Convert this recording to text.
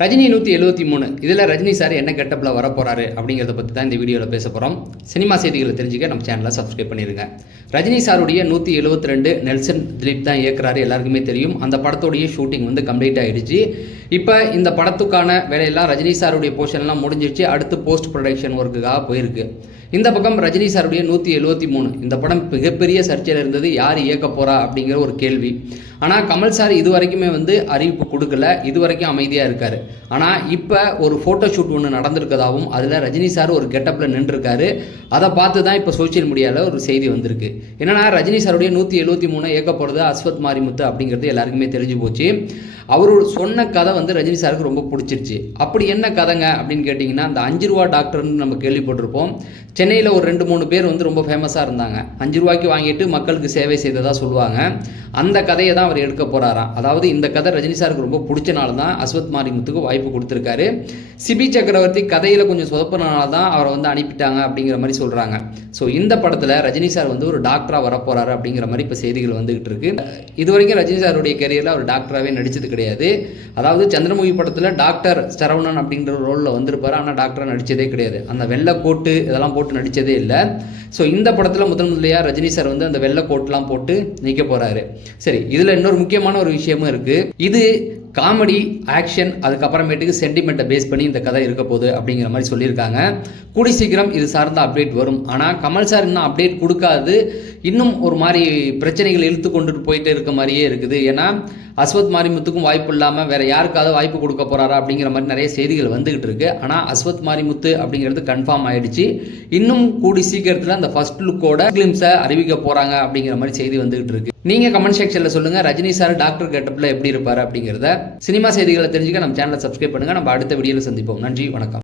ரஜினி 173 இதில் ரஜினி சார் என்ன கெட்டப்பில் வரப்போகிறாரு அப்படிங்கிறத பற்றி தான் இந்த வீடியோவில் பேச போகிறோம். சினிமா செய்திகளை தெரிஞ்சுக்க நம்ம சேனலை சப்ஸ்கிரைப் பண்ணிடுங்க. ரஜினி சாருடைய 172 நெல்சன் திலீப் தான் இயக்குறாரு, எல்லாருக்குமே தெரியும். அந்த படத்துடைய ஷூட்டிங் கம்ப்ளீட் ஆகிடுச்சு. இப்போ இந்த படத்துக்கான வேலையெல்லாம் ரஜினி சாருடைய போர்ஷன்லாம் முடிஞ்சிடுச்சு. அடுத்து போஸ்ட் ப்ரொடக்ஷன் ஒர்க்குக்காக போயிருக்கு. இந்த பக்கம் ரஜினி சாருடைய 173 இந்த படம் மிகப்பெரிய சர்ச்சையில் இருந்தது. யார் இயக்க போகிறா அப்படிங்கிற ஒரு கேள்வி. ஆனால் கமல் சார் இது வரைக்குமே அறிவிப்பு கொடுக்கல, இது வரைக்கும் அமைதியாக இருக்கார். ஆனால் இப்போ ஒரு ஃபோட்டோ ஷூட் ஒன்று நடந்திருக்கதாகவும் அதில் ரஜினி சார் ஒரு கெட்டப்பில் நின்றுருக்காரு. அதை பார்த்து தான் இப்போ சோஷியல் மீடியாவில் ஒரு செய்தி வந்திருக்கு. என்னன்னா, ரஜினி சாருடைய 173 இயக்க போகிறது அஸ்வத் மாரிமுத்து அப்படிங்கிறது எல்லாருக்குமே தெரிஞ்சு போச்சு. அவர் சொன்ன கதை ரஜினி சாருக்கு ரொம்ப பிடிச்சிருச்சு. அப்படி என்ன கதைங்க அப்படின்னு கேட்டிங்கன்னா, அந்த 5 ரூபா டாக்டர்னு நம்ம கேள்விப்பட்டிருப்போம். சென்னையில் ஒரு 2-3 பேர் ரொம்ப ஃபேமஸாக இருந்தாங்க. 5 ரூபாய்க்கு வாங்கிட்டு மக்களுக்கு சேவை செய்ததாக சொல்லுவாங்க. அந்த கதையை தான் அவர் எடுக்க போகிறாராம். அதாவது இந்த கதை ரஜினி சாருக்கு ரொம்ப பிடிச்சனால தான் அஸ்வத் மாரிமுத்துக்கு வாய்ப்பு கொடுத்துருக்காரு. சிபி சக்கரவர்த்தி கதையில் கொஞ்சம் சொதப்பினால தான் அவரை அனுப்பிட்டாங்க அப்படிங்கிற மாதிரி சொல்கிறாங்க. ஸோ இந்த படத்தில் ரஜினி சார் ஒரு டாக்டராக வரப்போகிறாரு அப்படிங்கிற மாதிரி இப்போ செய்திகள் வந்துகிட்டு இருக்கு. இது வரைக்கும் ரஜினி சாருடைய கெரியரில் அவர் டாக்டராகவே நடித்தது கிடையாது. அதாவது சந்திரமுகி படத்தில் டாக்டர் சரவணன் அப்படிங்கிற ரோலில் வந்திருப்பார். ஆனால் டாக்டராக நடித்ததே கிடையாது. அந்த வெள்ளை கோட்டு இதெல்லாம் போட்டு நடித்ததே இல்லை. ஸோ இந்த படத்தில் முதல்லையாக ரஜினி சார் அந்த வெள்ளை கோட்லாம் போட்டு நிற்க போகிறாரு. சரி, இதில் இன்னொரு முக்கியமான ஒரு விஷயமும் இருக்குது. இது காமெடி, ஆக்ஷன், அதுக்கப்புறமேட்டுக்கு சென்டிமெண்ட்டை பேஸ் பண்ணி இந்த கதை இருக்க போகுது அப்படிங்கிற மாதிரி சொல்லியிருக்காங்க. கூடி சீக்கிரம் இது சார்ந்த அப்டேட் வரும். ஆனால் கமல் சார் இன்னும் அப்டேட் கொடுக்காது. இன்னும் ஒரு மாதிரி பிரச்சனைகள் இழுத்து கொண்டுட்டு போயிட்டே இருக்க மாதிரியே இருக்குது. ஏன்னா அஸ்வத் மாரிமுத்துக்கும் வாய்ப்பு இல்லாமல் வேறு யாருக்காவது வாய்ப்பு கொடுக்க போகிறாரா அப்படிங்கிற மாதிரி நிறைய செய்திகள் வந்துகிட்டு இருக்கு. ஆனால் அஸ்வத் மாரிமுத்து அப்படிங்கிறது கன்ஃபார்ம் ஆகிடுச்சு. இன்னும் கூடி சீக்கிரத்தில் அந்த ஃபர்ஸ்ட் லுக்கோட கிளிம்ஸை அறிவிக்க போகிறாங்க அப்படிங்கிற மாதிரி செய்தி வந்துகிட்டு இருக்கு. நீங்கள் கமெண்ட் செக்ஷனில் சொல்லுங்கள், ரஜினி சார் டாக்டர் கெட்டப்பில் எப்படி இருப்பார் அப்படிங்கிறத. சினிமா செய்திகளை தெரிஞ்சுக்க நம்ம சேனலை சப்ஸ்கிரைப் பண்ணுங்கள். நம்ம அடுத்த வீடியோவில் சந்திப்போம். நன்றி, வணக்கம்.